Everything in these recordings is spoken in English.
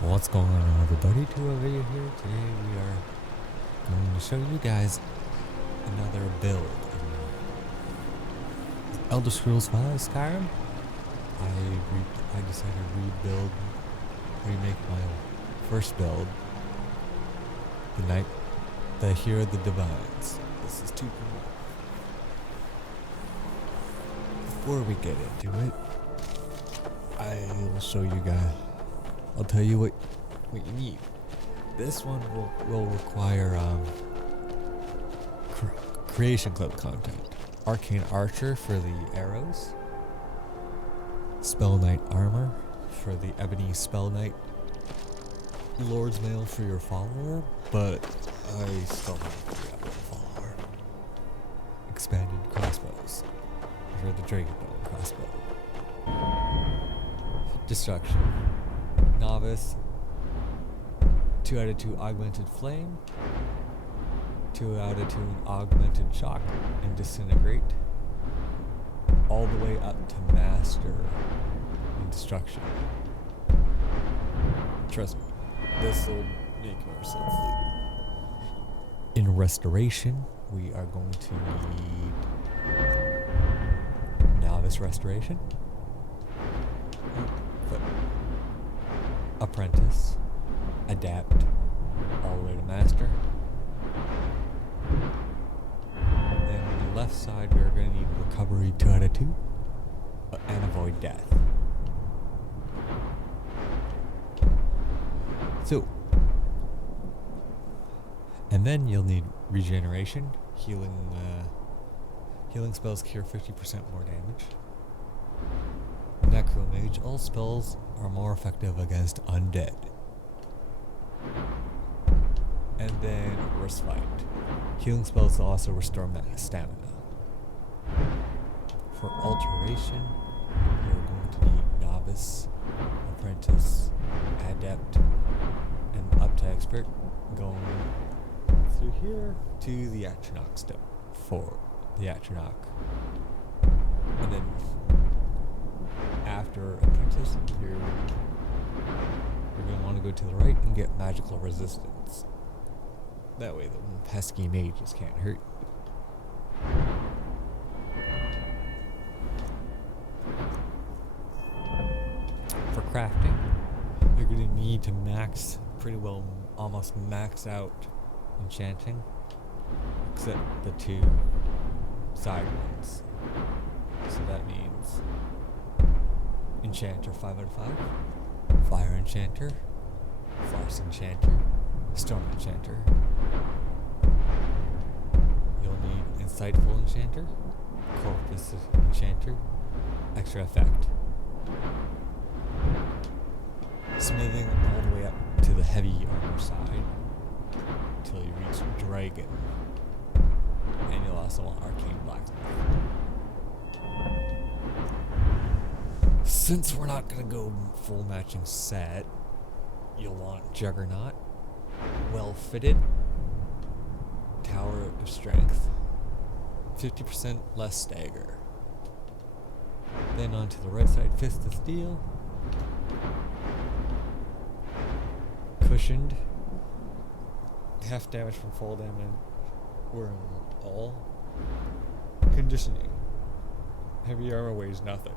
What's going on, everybody? To a video here. Today we are going to show you guys another build in Elder Scrolls V Skyrim. I decided to remake my first build, the Hero of the Divines. This is too cool. Before we get into it, I'll show you guys. I'll tell you what you need. This one will require Creation Club content. Arcane Archer for the arrows. Spell Knight Armor for the Ebony Spell Knight. Lord's Mail for your follower, but I still have the other follower. Expanded Crossbows for the Dragonbone Crossbow. Destruction. Novice, 2 out of 2 Augmented Flame, 2 out of 2 Augmented Shock and Disintegrate, all the way up to Master in Destruction. Trust me, this will make more sense later. In Restoration, we are going to need Novice Restoration, Apprentice, Adapt, all the way to Master. Then on the left side, we're going to need Recovery 2 out of 2 and Avoid Death. So, and then you'll need Regeneration, healing spells cure 50% more damage. Necromage, all spells are more effective against undead. And then Respite. Healing spells also restore stamina. For Alteration, you're going to need Novice, Apprentice, Adept, and up to Expert, going through here to the Atronach step for the Atronach. And then after Apprentice, you're going to want to go to the right and get Magical Resistance. That way the pesky mages can't hurt you. For crafting, you're going to need to almost max out enchanting, except the 2 side ones. So that means Enchanter 5 out of 5, Fire Enchanter, Frost Enchanter, Storm Enchanter. You'll need Insightful Enchanter, Corpus Enchanter, Extra Effect. Smithing all the way up to the heavy armor side until you reach Dragon. And you'll also want Arcane Blacksmith. Since we're not going to go full matching set, you'll want Juggernaut, Well Fitted, Tower of Strength, 50% less stagger. Then onto the right side, Fist of Steel, Cushioned, half damage from fall damage, or all. Conditioning, heavy armor weighs nothing.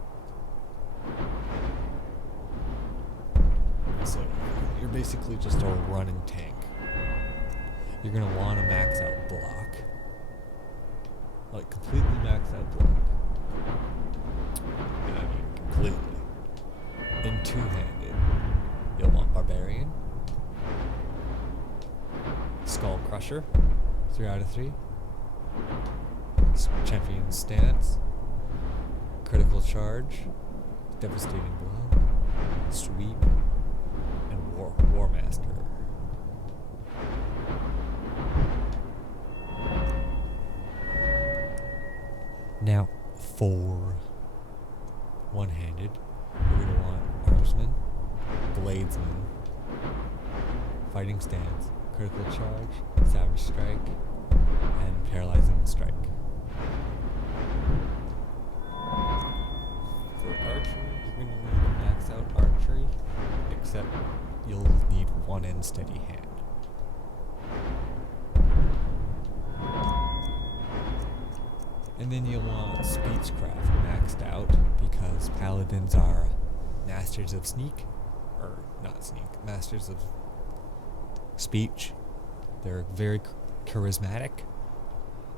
So, you're basically just a running tank. You're going to want to max out block. Like, completely max out block. And I mean, completely. In two-handed, you'll want Barbarian, Skull Crusher, 3 out of 3, Champion Stance, Critical Charge, Devastating Blow, Sweep, and War Master. Now, for one-handed, we're going to want Armsman, Bladesman, Fighting Stance, Critical Charge, Savage Strike, and Paralyzing Strike. For archery, you're going to need to max out archery, except you'll need one unsteady hand. And then you'll want speechcraft maxed out because paladins are masters of sneak, or not sneak, masters of speech. They're very charismatic.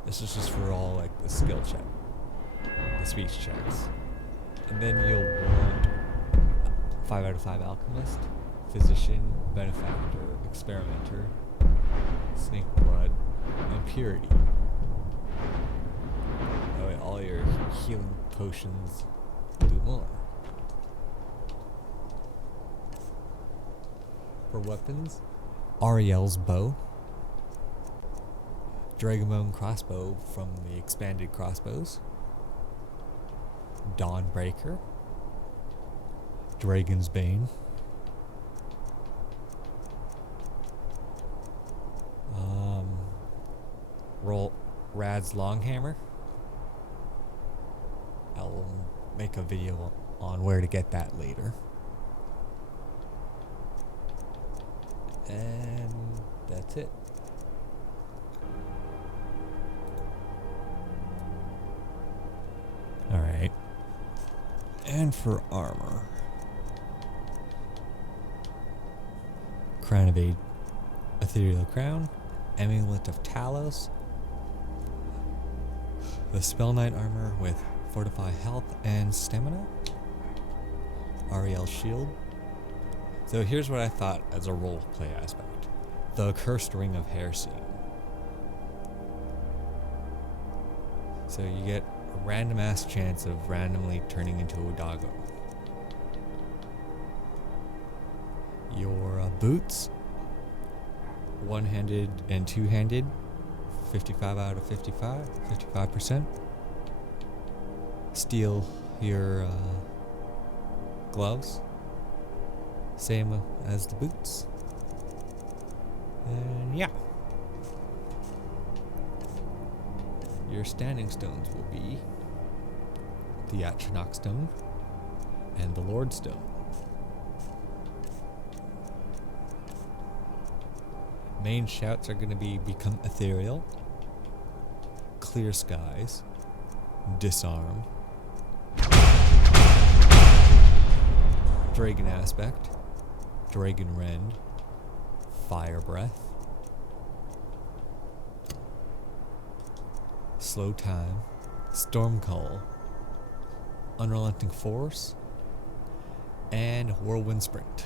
This is just for all like the skill check, the speech checks. And then you'll want 5 out of 5 alchemist, physician, benefactor, experimenter, snake blood, and purity. That way all your healing potions do more. For weapons, Ariel's bow, Dragonbone crossbow from the expanded crossbows, Dawnbreaker, Dragon's Bane, Rad's Longhammer. I'll make a video on where to get that later. And that's it. Alright. And for armor, Crown of Ethereal Crown, Amulet of Talos, the Spell Knight armor with Fortify Health and Stamina, Ariel's Shield. So here's what I thought as a roleplay aspect. The Cursed Ring of Heresy. So you get a random ass chance of randomly turning into a doggo. Your boots, one-handed and two-handed, 55 out of 55, 55%. Steal your gloves, same as the boots. And yeah. Your standing stones will be the Atronach Stone and the Lord Stone. Main shouts are going to be Become Ethereal, Clear Skies, Disarm, Dragon Aspect, Dragon Rend, Fire Breath, Slow Time, Storm Call, Unrelenting Force, and Whirlwind Sprint.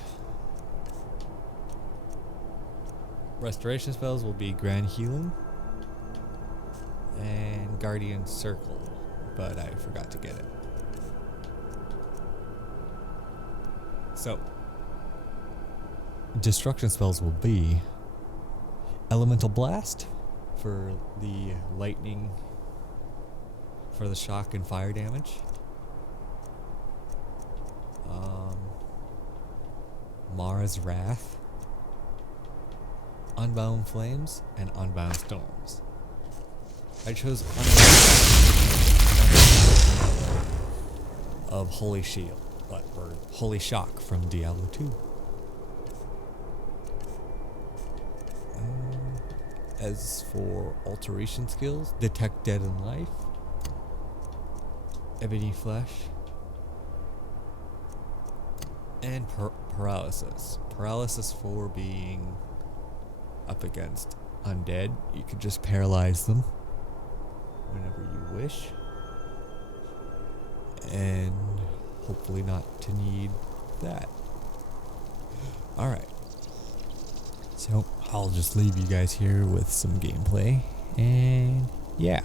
Restoration spells will be Grand Healing and Guardian Circle, but I forgot to get it. So, destruction spells will be Elemental Blast for the lightning, for the shock and fire damage. Mara's Wrath, Unbound Flames, and Unbound Storms. I chose Unbound of Holy Shield, or Holy Shock from Diablo 2. As for alteration skills, Detect Dead in Life, Ebony Flesh, and Paralysis. Paralysis for being up against undead. You could just paralyze them whenever you wish, and hopefully not to need that. Alright, so I'll just leave you guys here with some gameplay, and yeah.